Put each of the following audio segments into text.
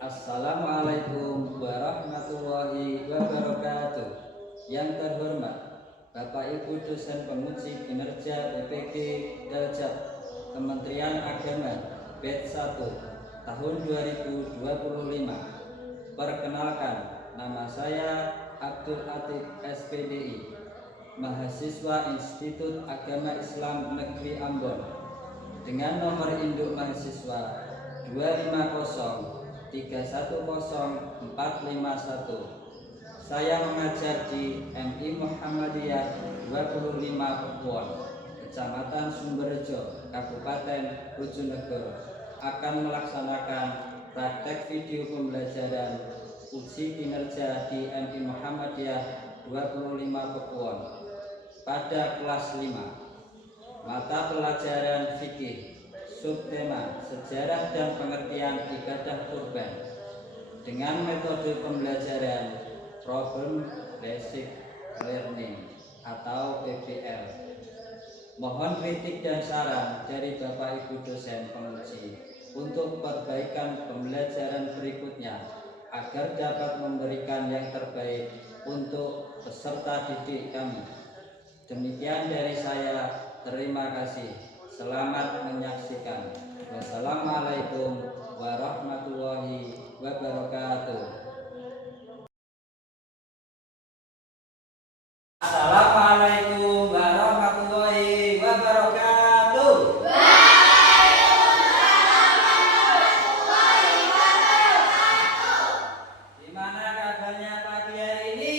Assalamualaikum warahmatullahi wabarakatuh. Yang terhormat Bapak Ibu dosen penguji kinerja BPG Daljat Kementerian Agama BED 1 tahun 2025. Perkenalkan, nama saya Abdul Atik SPDI, mahasiswa Institut Agama Islam Negeri Ambon, dengan nomor induk mahasiswa 250310451. Saya mengajar di MI Muhammadiyah 25 Pekuon, Kecamatan Sumberjo, Kabupaten Bojonegoro, akan melaksanakan praktek video pembelajaran uji kinerja di MI Muhammadiyah 25 Pekuon pada kelas 5, mata pelajaran fikih, subtema sejarah dan pengertian ibadah kurban, dengan metode pembelajaran Problem Basic Learning atau PBL. Mohon kritik dan saran dari Bapak Ibu dosen penguji untuk perbaikan pembelajaran berikutnya agar dapat memberikan yang terbaik untuk peserta didik kami. Demikian dari saya, terima kasih. Selamat menyaksikan. Wassalamualaikum warahmatullahi wabarakatuh. Assalamualaikum warahmatullahi wabarakatuh. Gimana kabarnya pagi hari ini?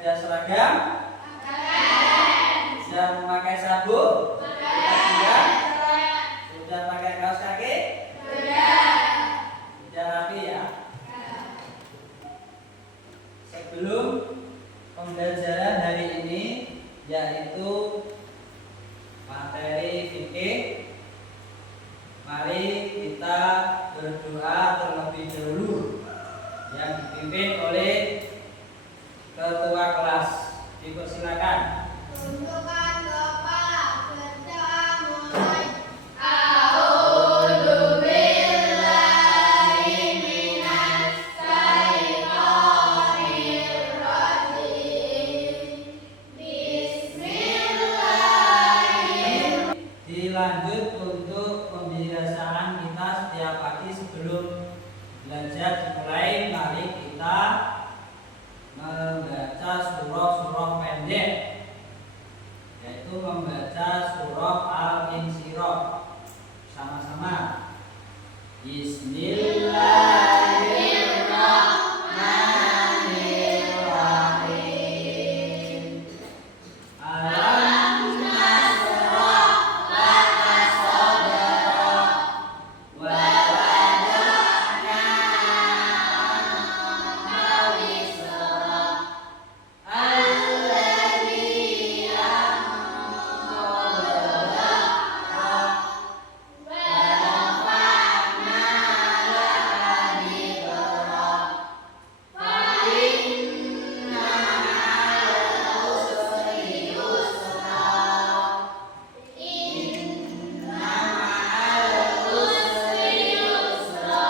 Sudah seragam? Sudah memakai sabuk? Sudah pakai kaos kaki? Sudah rapi ya? Sebelum pembelajaran hari ini, yaitu materi fikih, mari kita berdoa terlebih dahulu yang dipimpin oleh Ketua kelas. Dipersilakan. Tundukkan kepala, berdoa mulai. Dilanjut untuk pembiasaan kita setiap pagi sebelum belajar dimulai. Mari kita membaca surah-surah pendek, yaitu membaca surah Al-Insyirah sama-sama. Bismillahirrahmanirrahim. Alam nasrah laka sadrak wa wada'na anka wisrak alladzi anqadha dhahrak wa rafa'na laka dhikrak fa inna ma'al usri yusra inna ma'al usri yusra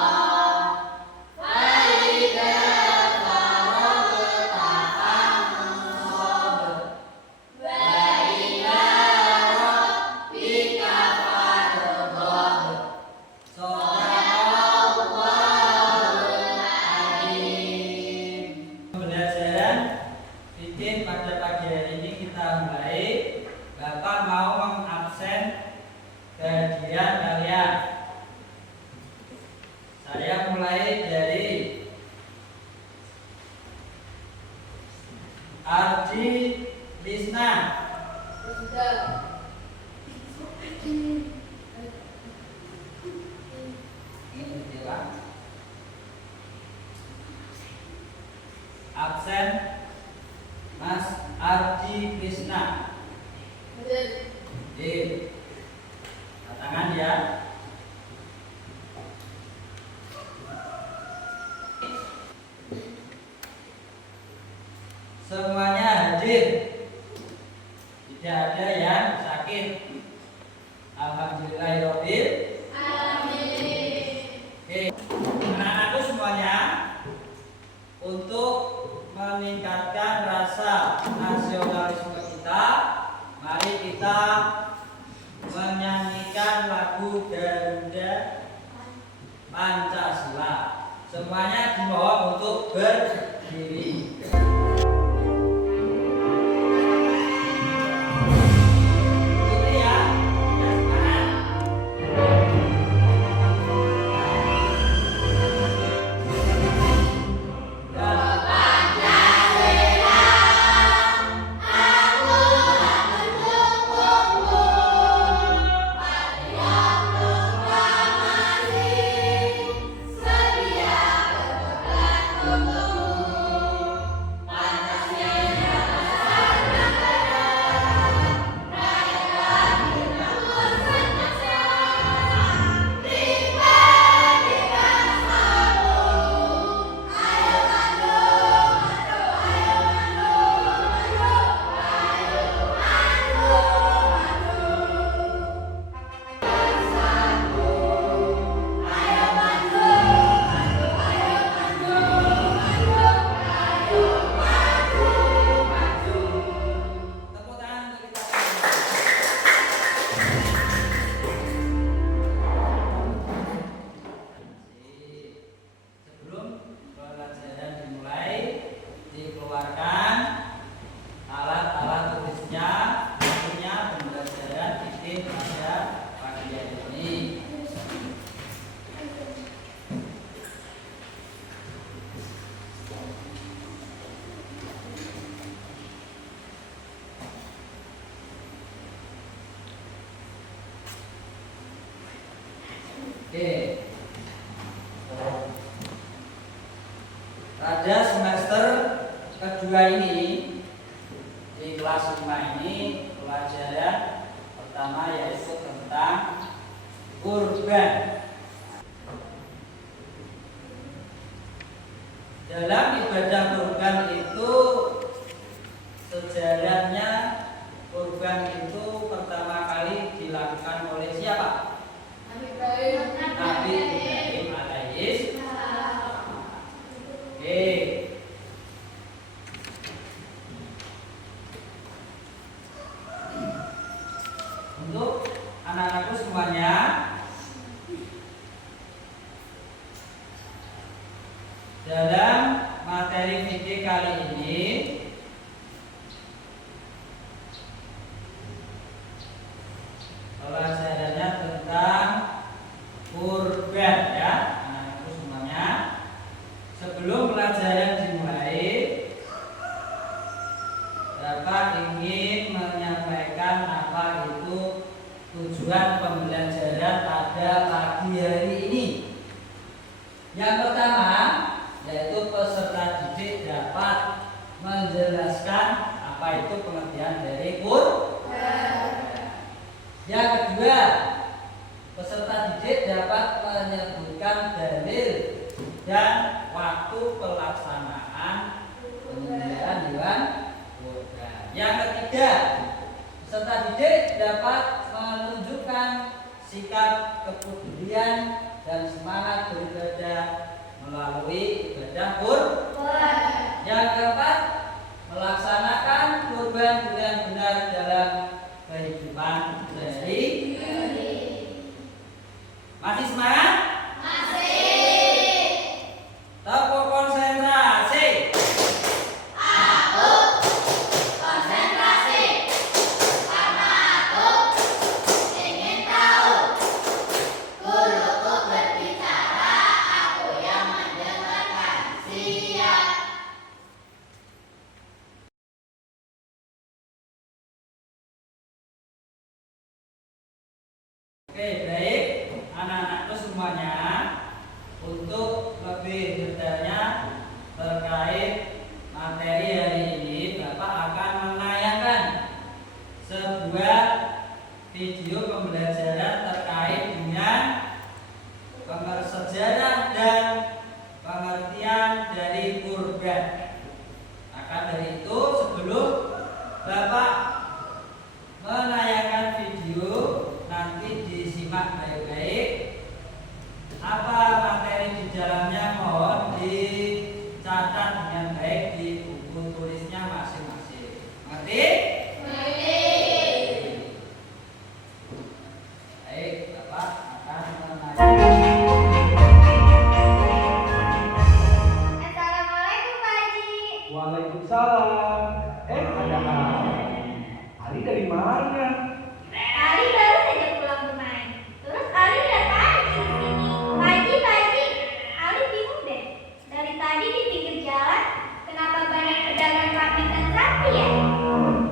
fa idza faragta fansab wa ila rabbika farghab. Shadaqallahul adzim. Pembelajaran fikih pada pagi hari ini kita mulai. Bapak mau mengabsen bagian kalian. Saya mulai dari Ardi Lisna. Ini absen Mas Ardi Krisna. Oke. Tangan ya. Semuanya hadir. Tidak ada yang sakit. Alhamdulillahirobbil. Oke. Anak-anakku semuanya, untuk meningkatkan rasa nasionalisme kita, mari kita menyanyikan lagu Garuda Pancasila. Semuanya dimohon untuk berdiri. Oke. Pada semester kedua ini di kelas 5 ini pelajaran pertama yaitu tentang kurban. Dalam ibadah kurban itu sejarahnya kurban itu pertama kali dilakukan oleh siapa? Nabi Ibrahim alaihis. Oke. Untuk anak-anakku semuanya, dalam materi fikih kali ini pelajarannya tentang kurban ya, anak-anakku semuanya. Sebelum pelajaran dimulai, Bapak ingin menyampaikan apa itu tujuan pembelajaran pada pagi hari ini. Yang pertama, yaitu peserta didik dapat menjelaskan apa itu pengertian dari kurban. Yang kedua, peserta didik dapat menyebutkan dalil dan waktu pelaksanaan penyembelihan hewan kurban. Yang ketiga, peserta didik dapat menunjukkan sikap kepedulian dan semangat beribadah melalui ibadah kurban. Yang keempat, melaksanakan kurban dengan benar dalam kehidupan sehari-hari. Masih semangat? Masih. Tepuk konsentrasi. Aku konsentrasi karena aku ingin tahu. Guruku berbicara, aku yang mendengarkan. Siap. Oke, baik anak-anakku semuanya, untuk lebih detailnya terkait materi hari ini Bapak akan menayangkan sebuah video pembelajaran terkait dengan sejarah dan pengertian dari kurban. Maka dari itu sebelum Bapak menayangkan video, nanti disimak baik-baik apa materi di dalamnya, mohon dicatat dengan baik di buku tulisnya masing-masing. Ngerti? Baik, Bapak akan menayangkan. Assalamualaikum Pak Haji. Waalaikumsalam. Ada Ali dari mana? Ali baru saja pulang bermain. Terus Ali lihat Pak Haji di sini. Pak Haji, Ali bingung deh. Dari tadi di pinggir jalan, kenapa banyak pedagang kambing dan sapi ya?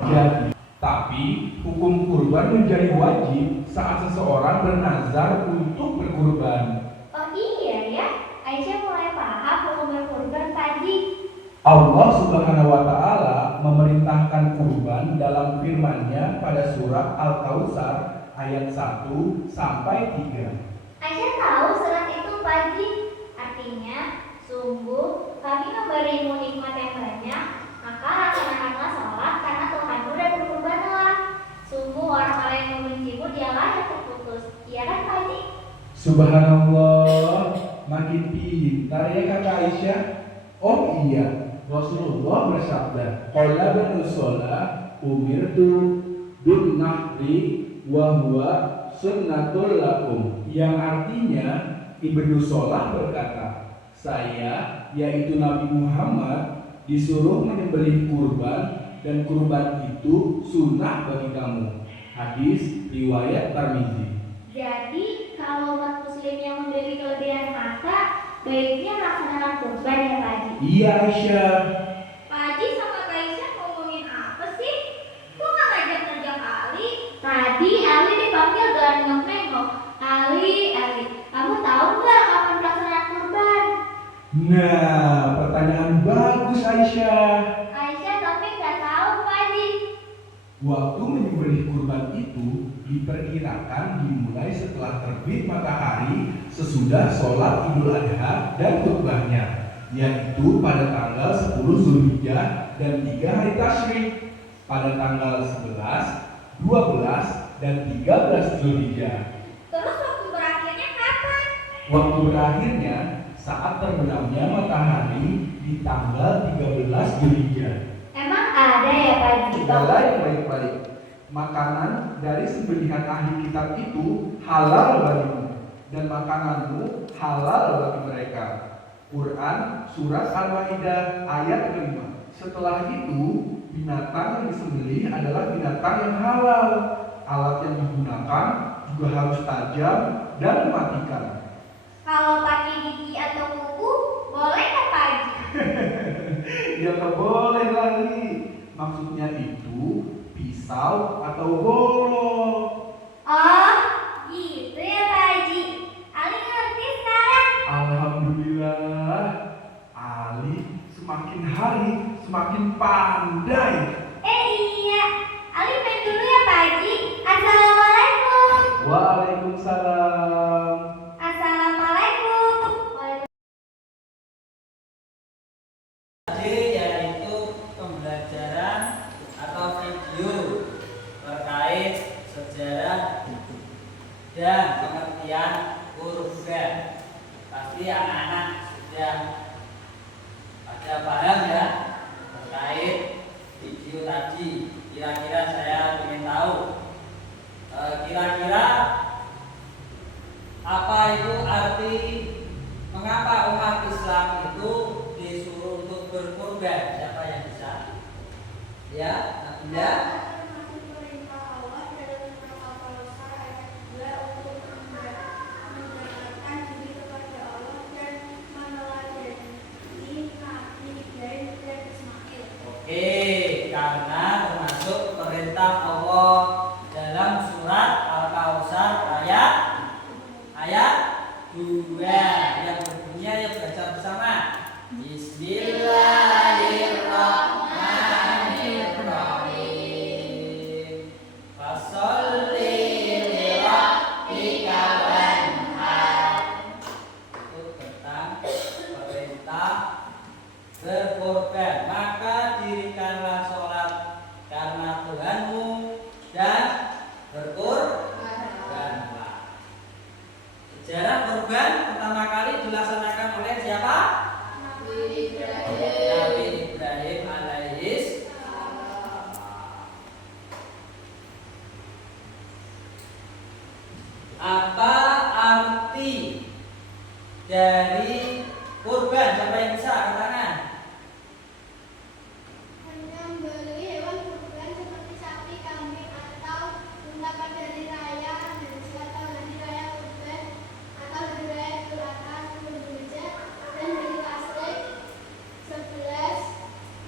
Jadi, tapi hukum kurban menjadi wajib saat seseorang bernazar untuk berkurban. Oh iya ya, Aisyah mulai paham hukum berkurban Pak Haji. Allah Subhanahu wa Ta'ala memerintahkan kurban dalam firman-Nya pada surat Al-Kautsar ayat 1 sampai 3. Aisyah tahu surat itu Pak Haji. Artinya, sungguh kami memberimu nikmat yang banyak, maka laksanakanlah sholat karena Tuhanmu dan berkurbanlah. Sungguh orang-orang yang membencimu dialah yang terputus. Iya kan Pak Haji? Subhanallah, makin pintar ya Kakak Aisyah. Oh iya, Rasulullah bersabda, "Qala banu Salah umirtu bin nahri wa huwa sunnatul lakum." Yang artinya Ibnu Salah berkata, saya yaitu Nabi Muhammad disuruh menyembelih kurban dan kurban itu sunnah bagi kamu. Hadis riwayat Tirmizi. Jadi, kalau umat muslim yang memiliki kelebihan masa, baiknya melaksanakan kurban ya Pak Haji. Iya Aisyah. Pak Haji sama Kak Aisyah ngomongin apa sih? Kok nggak ngajak kerja Ali? Tadi Ali dipanggil dan nengok-nengok. Ali, kamu tahu nggak kapan pelaksanaan kurban? Nah, pertanyaan bagus Aisyah. Aisyah tapi nggak tahu Pak Haji. Waktu menyembelih kurban itu diperkirakan dimulai setelah terbit matahari sesudah sholat Idul Adha dan khutbahnya, yaitu pada tanggal 10 Zulhijjah dan 3 hari Tasyrik, pada tanggal 11, 12, dan 13 Zulhijjah. Terus waktu berakhirnya kapan? Waktu berakhirnya saat terbenamnya matahari di tanggal 13 Zulhijjah. Emang ada ya Pak Haji? Segala yang baik-baik, makanan dari sembelihan ahli kitab itu halal bagimu, dan makananmu halal bagi mereka. Quran Surat Al-Maidah ayat 5. Setelah itu, binatang yang disembelih adalah binatang yang halal. Alat yang digunakan juga harus tajam dan mematikan. Kalau pakai gigi atau kuku, boleh nggak Pak Haji? Ya nggak boleh lagi. Maksudnya itu pisau atau golok. Oh, gitu ya Pak Haji. Ali ngerti sekarang. Alhamdulillah, Ali semakin hari semakin pandai. Iya, Ali main dulu ya Pak Haji. Assalamualaikum. Waalaikumsalam. Assalamualaikum. Tadi yaitu pembelajaran atau video terkait sejarah dan pengertian kurban. Pasti anak-anak sudah pada paham ya terkait video tadi. Kira-kira saya ingin tahu kira-kira apa itu arti, mengapa umat Islam itu disuruh untuk berkurban? Siapa yang bisa? Ya, Nabilah. Termasuk perintah Allah dalam surat Al-Kautsar ayat 2 untuk mendekatkan diri kepada Allah dan meneladani Nabi Ibrahim dan Ismail. Oke, karena termasuk perintah Allah dalam surat Al-Kautsar ayat 2 yang berbunyi, ayo baca bersama. Bismillahirrahmanirrahim. Apa arti dari kurban? Siapa yang bisa angkat tangan? Menyembelih hewan kurban seperti sapi, kambing, atau unta pada hari raya haji atau hari raya kurban atau hari raya Idul Adha, Dzulhijjah dan hari tasrik 11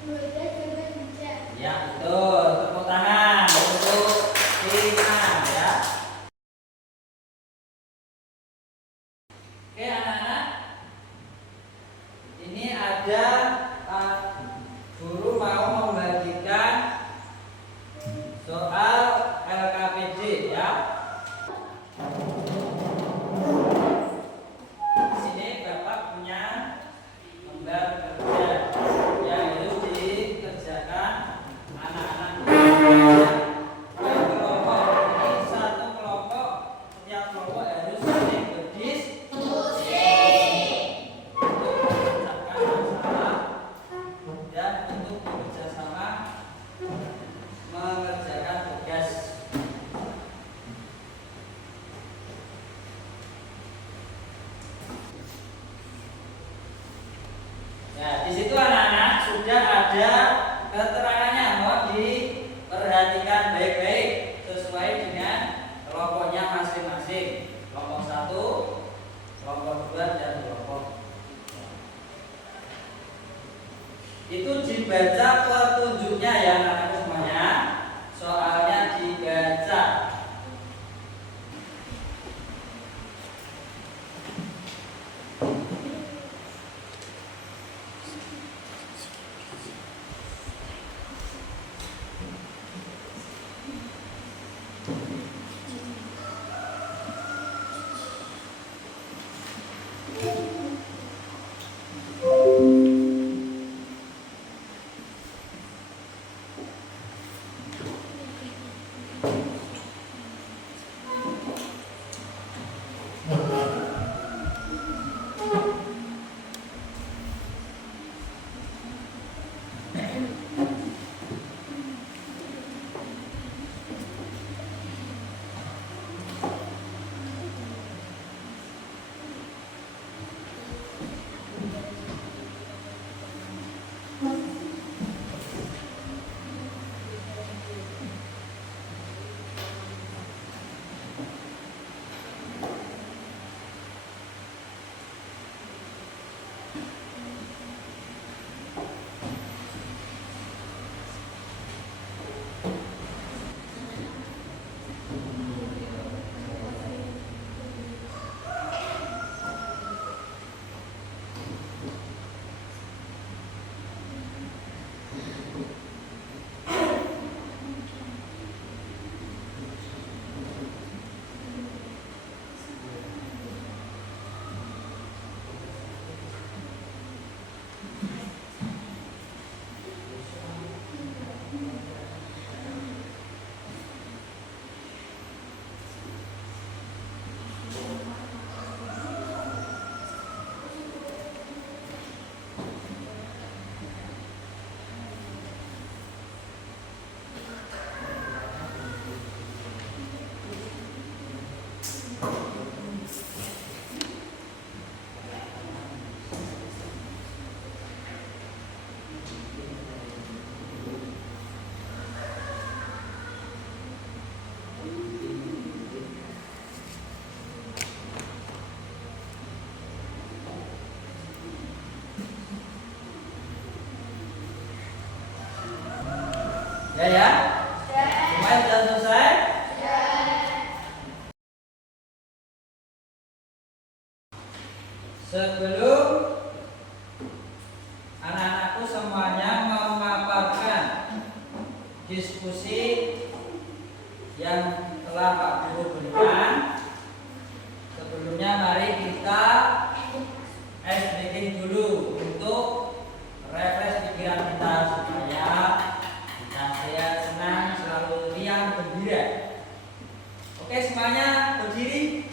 Dzulhijjah dan Dzulhijjah. Ya betul, tepuk tangan untuk Tina ya. Oke anak-anak, ini ada guru mau membagikan soal LKPD ya. Di sini Bapak punya lembar kerja yang harus dikerjakan anak-anak kelompok. Ini satu kelompok, setiap kelompok harus saling berdiskusi untuk memecahkan masalah dan untuk bekerjasama mengerjakan tugas. Ya, di situ anak-anak sudah ada keterangannya, mohon diperhatikan baik-baik sesuai dengan kelompoknya masing-masing. Kelompok 1, kelompok 2 dan kelompok 3. Itu dibaca petunjuknya ya anak-anak semuanya. Soalnya dibaca. Ya. Semuanya sudah selesai? Sebelum anak-anakku semuanya memaparkan diskusi yang telah Pak Guru berikan, sebelumnya mari kita ice breaking dulu untuk refresh pikiran kita supaya kita sehat, senang, selalu riang, gembira. Oke, semuanya berdiri.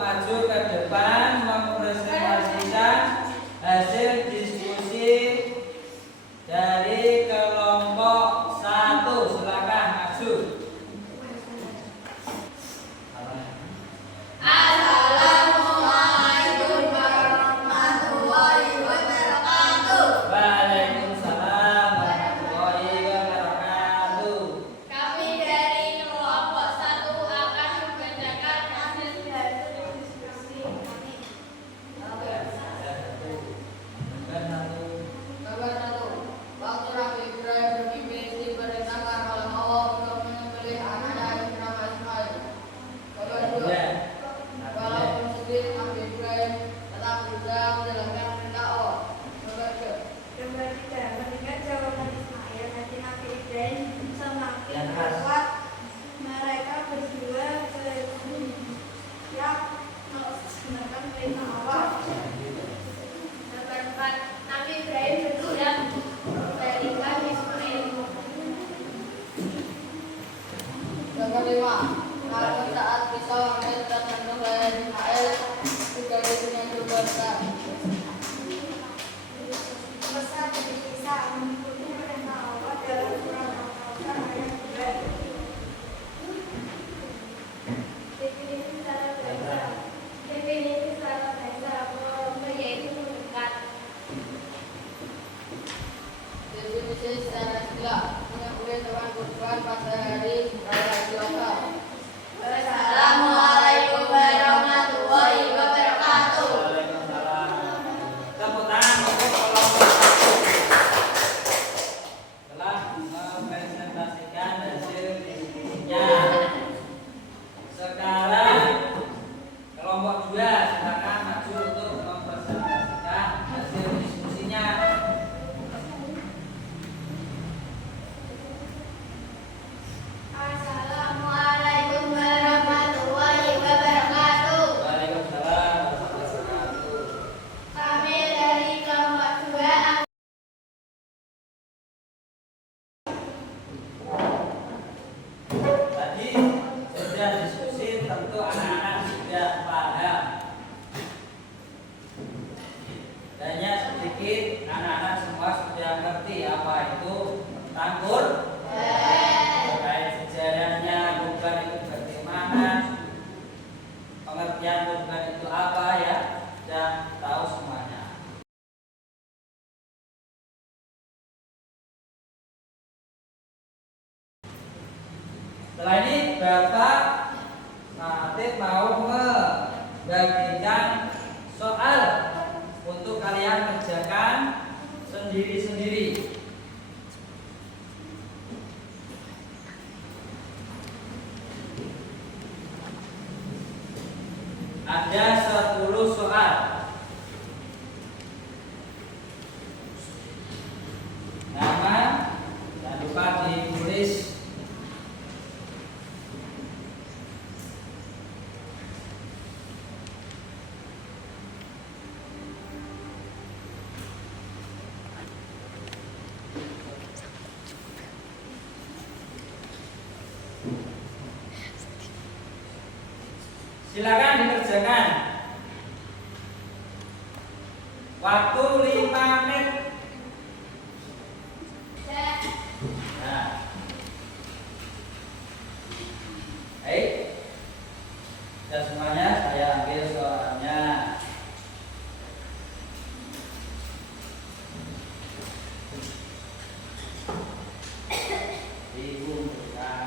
maju ke depan mempresentasikan hasil diskusi dari kelompok 1. Silakan maju. Assalamualaikum warahmatullahi wabarakatuh. Waalaikumsalam warahmatullahi wabarakatuh. Kami dari kelompok 1 akan membacakan hasil diskusi kami. Kabar 1. Waktu Nabi Ibrahim bermimpi diperintahkan oleh Allah untuk menyembelih anaknya yang bernama Ismail. Kabar 2. Walaupun sedih, Nabi Ibrahim tetap berusaha menjalankan perintah Allah. Kabar 3. Gambar 3. Mendengar jawaban Ismail, hati Nabi Ibrahim semakin Yang khas. kuat. Mereka berdua bersiap melaksanakan perintah Allah. Gambar 4. Nabi Ibrahim bersiap memberikan Ismail. Kabar 5. Namun saat pisau angin tersentuh leher Ismail, juga ibunya berkata, Besar bisa mengikuti perintah Allah dalam surat Al-Kautsar ayat 2. Definisi secara bahasa Al-Quran yaitu mendekat. definisi secara istilah menyembelih hewan kurban pada hari raya Idul Adha. Assalamualaikum warahmatullahi wabarakatuh. Waalaikumsalam. Tepuk tangan untuk kelompok 1. Telah mempresentasikan hasil diskusinya. Sekarang kelompok 2 silakan maju untuk mempresentasikan hasil diskusinya. Assalamualaikum warahmatullahi wabarakatuh. Waalaikumsalam warahmatullahi wabarakatuh. Kami dari kelompok 2 Tadi sudah diskusi, tentu anak-anak sudah paham. Hanya sedikit anak-anak semua sudah ngerti apa itu tangkur. Terkait sejarahnya kurban itu bagaimana, pengertian kurban itu apa ya, sudah tahu semuanya. Setelah ini Bapak Fatih mau membagikan soal untuk kalian kerjakan sendiri-sendiri. Ada 10 soal. Nama jangan lupa ditulis. Silakan dikerjakan. Waktu 5 menit. Nah. Baik. Sudah semuanya, saya ambil soalnya. Dikumpulkan.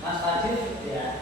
Mas Fadil sudah.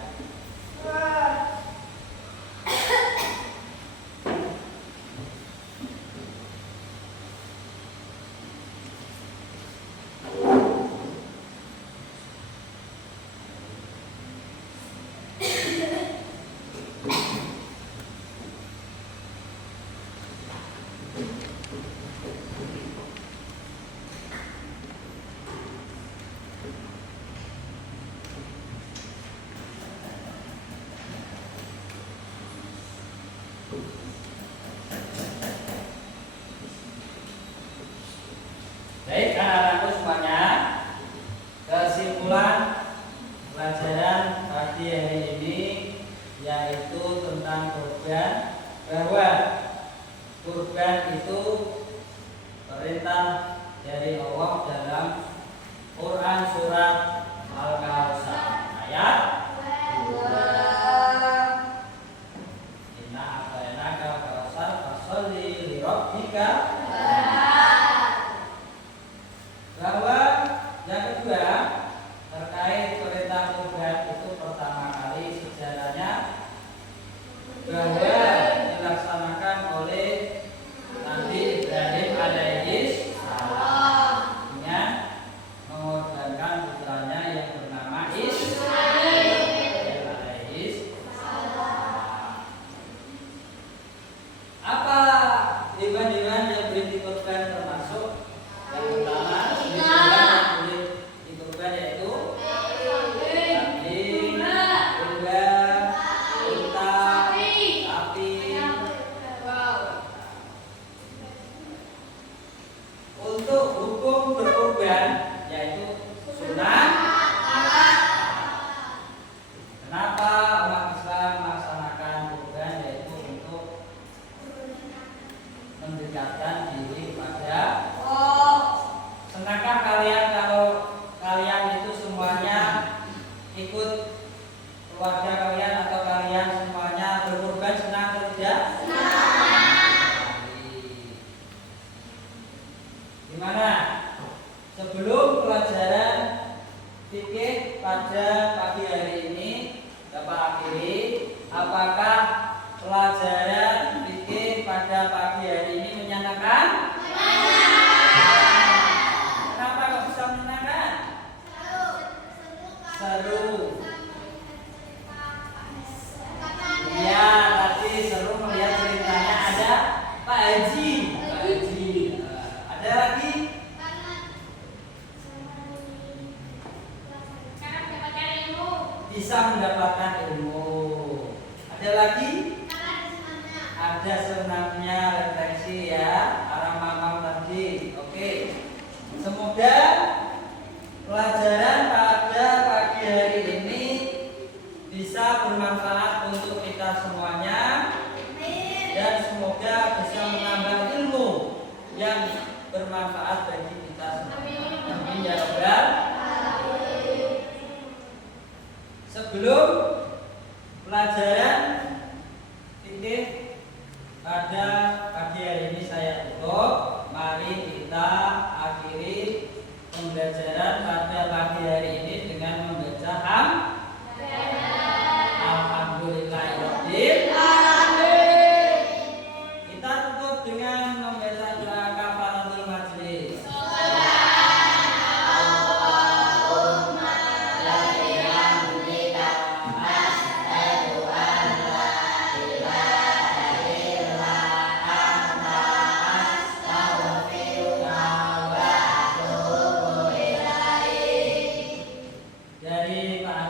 kurban, bahwa kurban itu perintah dari Allah dalam Quran surat Al-Kautsar ayat 2. Inna a'tainaka al-kautsar fasholli li rabbika. Bahwa yang kedua terkait perintah kurban itu pertama kali sejarahnya bahwa dilaksanakan oleh Nabi Ibrahim alaihi salam dengan mengorbankan putranya yang bernama Ismail alaihi salam. Apa hewan-hewan yang boleh dikorban termasuk yang pertama yang boleh dikorban yaitu kambing, domba, unta, sapi. Untuk hukum berkorban yaitu sunat. Kenapa umat Islam melaksanakan kurban yaitu untuk mendekatkan diri pada Allah. Senangkah kalian kalau kalian itu semuanya ikut keluarga kalian atau kalian semuanya berkorban, senang atau tidak? Gimana? Sebelum pelajaran fikih pada pagi hari ini Bapak akhiri, apakah pelajaran fikih pada pagi hari ini menyenangkan? Kenapa kok bisa menyenangkan? Seru. Ya, tadi seru melihat ceritanya ada Pak Haji. Ada lagi? Bisa mendapatkan ilmu. Ada lagi? Ada senangnya refleksi ya, arah mamam tadi. Oke. Semoga pelajaran pada pagi hari ini bisa bermanfaat untuk kita semuanya dan semoga bisa menambah ilmu yang bermanfaat bagi kita semuanya. Amin ya rabbal. Sebelum pelajaran fikih pada pagi hari ini saya tutup, mari kita akhiri pembelajaran pada pagi hari ini dengan membaca Alhamdulillahirabbil alamin. Kita tutup dengan membaca doa kafaratul majlis. Dari Pak